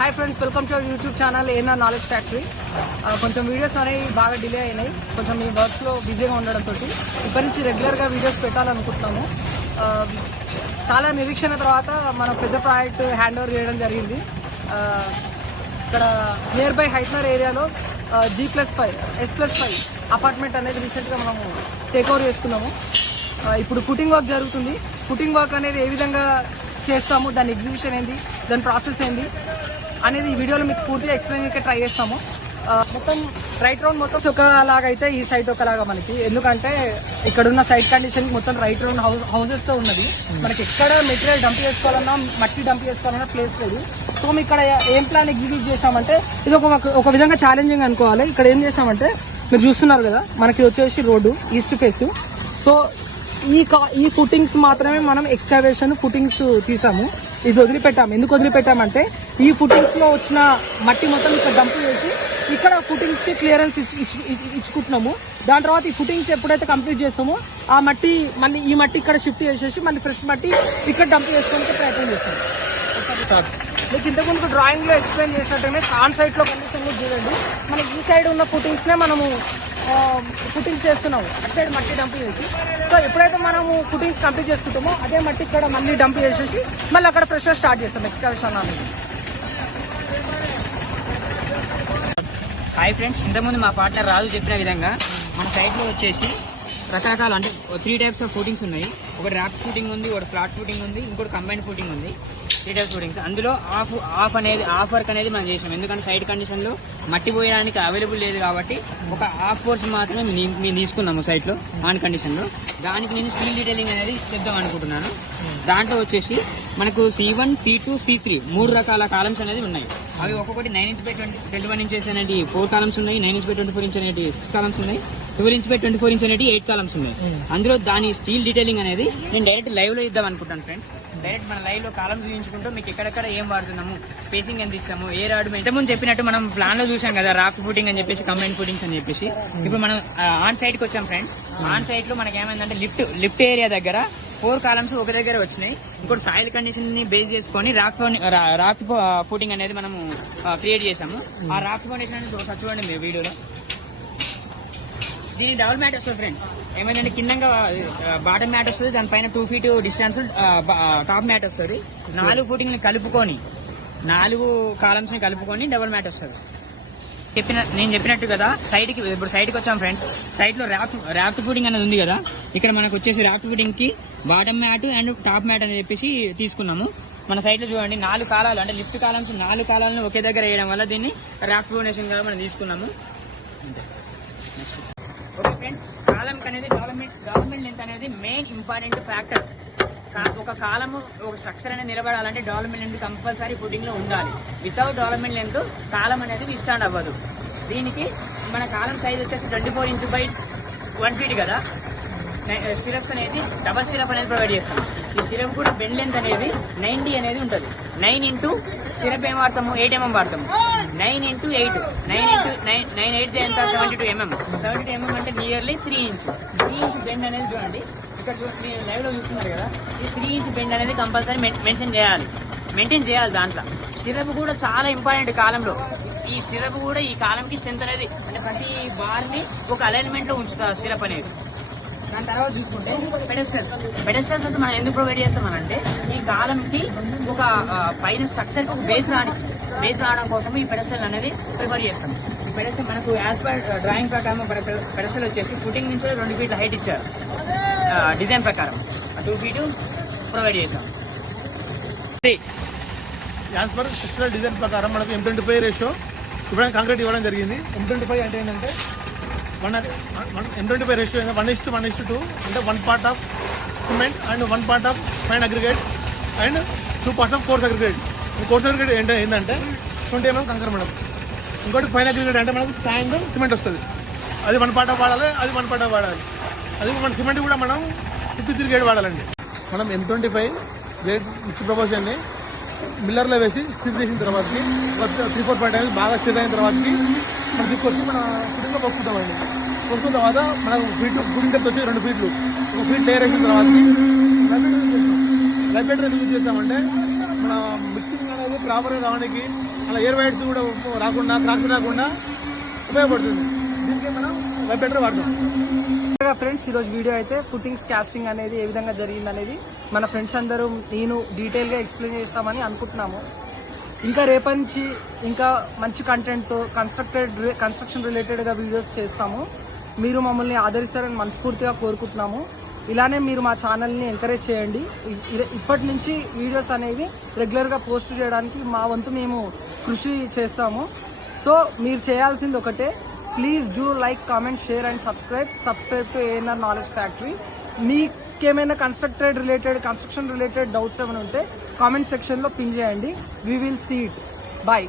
Hi friends, welcome to YouTube channel ANR knowledge factory. కొంచెం videos అనేవి బాగా డిలే అయినాయి, కొంచెం మీ వర్క్స్లో బిజీగా ఉండడంతో ఇప్పటి నుంచి రెగ్యులర్గా వీడియోస్ పెట్టాలనుకుంటున్నాము. చాలా నిరీక్షణ తర్వాత మనం పెద్ద ప్రాజెక్ట్ హ్యాండ్ ఓవర్ చేయడం జరిగింది. ఇక్కడ నియర్ బై హైట్నర్ ఏరియాలో G+5 S+5 అపార్ట్మెంట్ అనేది రీసెంట్గా మనము టేక్ ఓవర్ చేసుకున్నాము. ఇప్పుడు ఫుటింగ్ వర్క్ జరుగుతుంది. ఫుటింగ్ వర్క్ అనేది ఏ విధంగా చేస్తాము, దాని ఎగ్జిబిషన్ ఏంది, దాని ప్రాసెస్ ఏంది అనేది ఈ వీడియోలో మీకు పూర్తిగా ఎక్స్ప్లెయిన్ చేయడానికి ట్రై చేస్తాము. మొత్తం రైట్ రౌండ్ మొత్తం ఒకలాగా అయితే ఈ సైట్ ఒకలాగా మనకి, ఎందుకంటే ఇక్కడ ఉన్న సైట్ కండిషన్ మొత్తం రైట్ రౌండ్ హౌసెస్ తో ఉన్నది. మనకి ఎక్కడ మెటీరియల్ డంప్ చేసుకోవాలన్నా, మట్టి డంప్ చేసుకోవాలన్నా ప్లేస్ లేదు. సో మేము ఇక్కడ ఏం ప్లాన్ ఎగ్జిక్యూట్ చేసామంటే, ఇది ఒక విధంగా ఛాలెంజింగ్ అనుకోవాలి. ఇక్కడ ఏం చేసామంటే, మీరు చూస్తున్నారు కదా, మనకి వచ్చేసి రోడ్డు ఈస్ట్ ఫేస్. సో ఈ ఫుటింగ్స్ మాత్రమే మనం ఎక్స్కవేషన్ ఫుటింగ్స్ తీసాము. ఇది వదిలిపెట్టాము. ఎందుకు వదిలిపెట్టామంటే, ఈ ఫుటింగ్స్ లో వచ్చిన మట్టి మొత్తం ఇక్కడ డంప్ చేసి ఇక్కడ ఫుటింగ్స్ కి క్లియరెన్స్ ఇచ్చుకుంటున్నాము. దాని తర్వాత ఈ ఫుటింగ్స్ ఎప్పుడైతే కంప్లీట్ చేస్తామో ఆ మట్టి మళ్ళీ ఈ మట్టి ఇక్కడ షిఫ్ట్ చేసేసి మళ్ళీ ఫ్రెష్ మట్టి ఇక్కడ డంప్ చేసుకోవడానికి ప్రయత్నం చేస్తాం. మీకు ఇంతకుముందు డ్రాయింగ్ లో ఎక్స్ప్లెయిన్ చేసినట్టుగానే ఆన్ సైట్ లో కండిషన్ చూడండి. మనకి ఈ సైడ్ ఉన్న ఫుటింగ్స్ నే మనము ఫుటింగ్స్ చేస్తున్నాము, అటు సైడ్ మట్టి డంప్ చేసి. సో ఎప్పుడైతే మనము ఫుటింగ్స్ కంప్లీట్ చేసుకుంటామో అదే మట్టి ఇక్కడ మళ్ళీ డంప్ చేసేసి మళ్ళీ అక్కడ ఫ్రెష్ స్టార్ట్ చేస్తాం ఎక్స్కవేషన్ అనేది. హాయ్ ఫ్రెండ్స్, ఇంతకుముందు మా పార్ట్నర్ రాజు చెప్పిన విధంగా మన సైట్ లో వచ్చేసి రకరకాల అంటే 3 టైప్స్ ఆఫ్ ఫుటింగ్స్ ఉన్నాయి. ఒకటి ర్యాప్ ఫుటింగ్ ఉంది, ఒకటి ఫ్లాట్ ఫుటింగ్ ఉంది, ఇంకోటి కంబైన్డ్ ఫుటింగ్ ఉంది. 3 టైప్స్ ఫుటింగ్స్. అందులో ఆఫ్ వర్క్ అనేది మనం చేసాం. ఎందుకంటే సైడ్ కండిషన్ లో మట్టి పోయడానికి అవైలబుల్ లేదు కాబట్టి ఒక హాఫ్ కోర్స్ మాత్రమే మేము తీసుకున్నాము సైట్ లో ఆన్ కండిషన్ లో. దానికి నేను స్టీల్ డీటెయిలింగ్ అనేది చేద్దాం అనుకుంటున్నాను. దాంట్లో వచ్చేసి మనకు C1, C2, C3 3 రకాల కాలమ్స్ అనేది ఉన్నాయి. అవి ఒక్కొక్కటి 9 ఇంచ్ బై 21 ఇంచెస్ అనేది 4 కాలమ్స్ ఉన్నాయి, 9 ఇంచ్ బై 24 ఇంచ్ అనేది 6 కాలమ్స్ ఉన్నాయి, 12 ఇంచ్ బై 24 ఇంచ్ అనేది 8 కాలమ్స్ ఉన్నాయి. అందులో దాని స్టీల్ డీటెయిలింగ్ అనేది నేను డైరెక్ట్ లైవ్ లో ఇద్దాం అనుకుంటాను ఫ్రెండ్స్. డైరెక్ట్ మన లైవ్ లో కాలమ్స్ చూపించుకుంటూ మీకు ఎక్కడెక్కడ ఏం వాడుతున్నాము, స్పేసింగ్ ఎంత ఇచ్చాము, ఏ రాడు. ఇంతకుముందు చెప్పినట్టు మనం ప్లాన్ లో చూసాం కదా, రాఫ్ట్ ఫుటింగ్ అని చెప్పేసి, కంబైన్ ఫుటింగ్స్ అని చెప్పేసి. ఇప్పుడు మనం ఆన్ సైట్ కి వచ్చాం ఫ్రెండ్స్. ఆన్ సైట్ లో మనకి ఏమైందంటే లిఫ్ట్ ఏరియా దగ్గర 4 కాలమ్స్ ఒక దగ్గర వచ్చినాయి. ఇంకోటి సాయిల్ కండిషన్ ని బేస్ చేసుకొని రాఫ్ట్ ఫుటింగ్ అనేది మనం క్రియేట్ చేసాము. ఆ రాఫ్ట్ ఫౌండేషన్ అనేది ఒకసారి చూడండి మీరు వీడియోలో. దీని డబుల్ మ్యాట్ వస్తుంది ఫ్రెండ్స్. ఏమైందంటే కిందంగా బాటమ్ మ్యాట్ వస్తుంది, దానిపైన 2 feet డిస్టెన్స్ టాప్ మ్యాట్ వస్తుంది. 4 ఫుటింగ్ ని కలుపుకొని 4 కాలమ్స్ ని కలుపుకొని డబుల్ మ్యాట్ వస్తుంది. నేను చెప్పినట్టు కదా, ఇప్పుడు సైట్ కి వచ్చాం ఫ్రెండ్స్. సైట్ లో ర్యాఫ్ట్ ఫుటింగ్ అనేది ఉంది కదా, ఇక్కడ మనకు వచ్చేసి ర్యాఫ్ట్ ఫుటింగ్ కి bottom mat and top mat అని చెప్పేసి తీసుకున్నాము. మన సైట్ లో చూడండి 4 కాలాలు అంటే లిఫ్ట్ కాలమ్స్ 4 కాలాలను ఒకే దగ్గర వేయడం వల్ల దీన్ని ర్యాఫ్ట్ ఫౌండేషన్ గా మనం తీసుకున్నాము. ఓకే ఫ్రెండ్స్, కాలం అనేది డెవలప్మెంట్ లెంత్ అనేది మెయిన్ ఇంపార్టెంట్ ఫ్యాక్టర్. ఒక కాలము ఒక స్ట్రక్చర్ అనేది నిలబడాలంటే డెవలప్మెంట్ లెంత్ కంపల్సరీ ఫుటింగ్ లో ఉండాలి. వితౌట్ డెవలప్మెంట్ లెంత్ కాలం అనేది విస్టాండ్ అవ్వదు. దీనికి మన కాలం సైజ్ వచ్చేసి 24 ఇంచ్ బై 1 feet కదా. స్టిరప్స్ అనేది డబల్ స్టిరప్ అనేది ప్రొవైడ్ చేస్తాం. ఈ స్టిరప్ కూడా బెండ్ లెంత్ అనేది 90 అనేది ఉంటుంది. 9 ఇంటూ స్టిరప్ ఏం వాడతాము, 8 mm వాడతాము. 9 ఇంటూ 8 9 8 ఎంత 72 mm. 72 mm అంటే నియర్లీ 3 ఇంచ్. 3 ఇంచ్ బెండ్ అనేది చూడండి. ఇక్కడ మీరు లైవ్ లో చూస్తున్నారు కదా, ఈ 3 ఇంచ్ బెండ్ అనేది కంపల్సరీ మెయింటైన్ చేయాలి. దాంట్లో స్టిరప్ కూడా చాలా ఇంపార్టెంట్ కాలంలో. ఈ స్టిరప్ కూడా ఈ కాలంకి స్ట్రెంత్ అనేది అంటే ప్రతి బార్ ని ఒక అలైన్మెంట్ లో ఉంచుతారు స్టిరప్ అనేది. దాని తర్వాత చూసుకుంటే పెడెస్టల్స్ అయితే మనం ఎందుకు ప్రొవైడ్ చేస్తామనంటే, ఈ కాలంకి ఒక పైన స్ట్రక్చర్ కి ఒక బేస్ రావడం కోసం ఈ పెడెస్టల్ అనేది ప్రిఫర్ చేస్తాం. ఈ పెడెస్టల్ మనకు యాజ్ పర్ డ్రాయింగ్ ప్రకారం పెడెస్టల్ వచ్చేసి ఫుటింగ్ నుంచి 2 feet హైట్ ఇచ్చారు. డిజైన్ ప్రకారం 2 feet ప్రొవైడ్ చేశాం. యాజ్ పర్ స్ట్రక్చరల్ డిజైన్ ప్రకారం మనకు M25 రేషియో ఇవ్వడానికి కాంక్రీట్ ఇవ్వడం జరిగింది. M25 అంటే ఏంటంటే M25 రేషియో 1:1:2 అంటే 1 part of cement and 1 part of fine aggregate and 2 parts of coarse aggregate. ఈ కోర్స్ అగ్రిగేట్ ఏంటంటే 20 mm కంకర మేడం. ఇంకోటి ఫైన్ అగ్రిగేట్ అంటే మనకు శాండ్ సిమెంట్ వస్తుంది. అది 1 part ఆఫ్ వాడాలి, అది 1 part ఆఫ్ వాడాలి. అది మన సిమెంట్ కూడా మనం 53 grade వాడాలండి. మనం M25 గ్రేడ్ మిక్స్ ప్రపోజల్ని మిల్లర్లో వేసి స్టిచ్ చేసిన తర్వాత 3-4 times బాగా స్టిచ్ అయిన తర్వాత మనం తీసుకొచ్చి మన ఫుటింగ్లో పోసుకుంటామండి. పోసుకున్న తర్వాత మనకు ఫుటింగ్ డెప్త్ వచ్చి 2 feet. 1 feet లేయర్ అయిన తర్వాత లైబ్రేటరీ యూజ్ చేస్తామంటే మన మిక్సింగ్ అనేది ప్రాపర్గా రావడానికి అలా ఎయిర్ వైడ్స్ కూడా రాకుండా క్రాక్స్ రాకుండా ఉపయోగపడుతుంది. దీనికి మనం వైబ్రేటర్ వాడతాం. ఫ్రెండ్స్, ఈరోజు వీడియో అయితే పుట్టింగ్స్ కాస్టింగ్ అనేది ఏ విధంగా జరిగింది అనేది మన ఫ్రెండ్స్ అందరూ నేను డీటెయిల్గా ఎక్స్ప్లెయిన్ చేస్తామని అనుకుంటున్నాము. ఇంకా రేపటి నుంచి ఇంకా మంచి కంటెంట్తో కన్స్ట్రక్షన్ రిలేటెడ్గా వీడియోస్ చేస్తాము. మీరు మమ్మల్ని ఆదరిస్తారని మనస్ఫూర్తిగా కోరుకుంటున్నాము. ఇలానే మీరు మా ఛానల్ని ఎంకరేజ్ చేయండి. ఇప్పటి నుంచి వీడియోస్ అనేవి రెగ్యులర్గా పోస్ట్ చేయడానికి మా వంతు మేము కృషి చేస్తాము. సో మీరు చేయాల్సింది ఒకటే, please do like, comment, share and subscribe to ANR knowledge factory. మీకేమైనా కన్స్ట్రక్షన్ రిలేటెడ్ డౌట్స్ ఏమైనా ఉంటే కామెంట్ సెక్షన్లో పిన్ చేయండి. We will see it. Bye.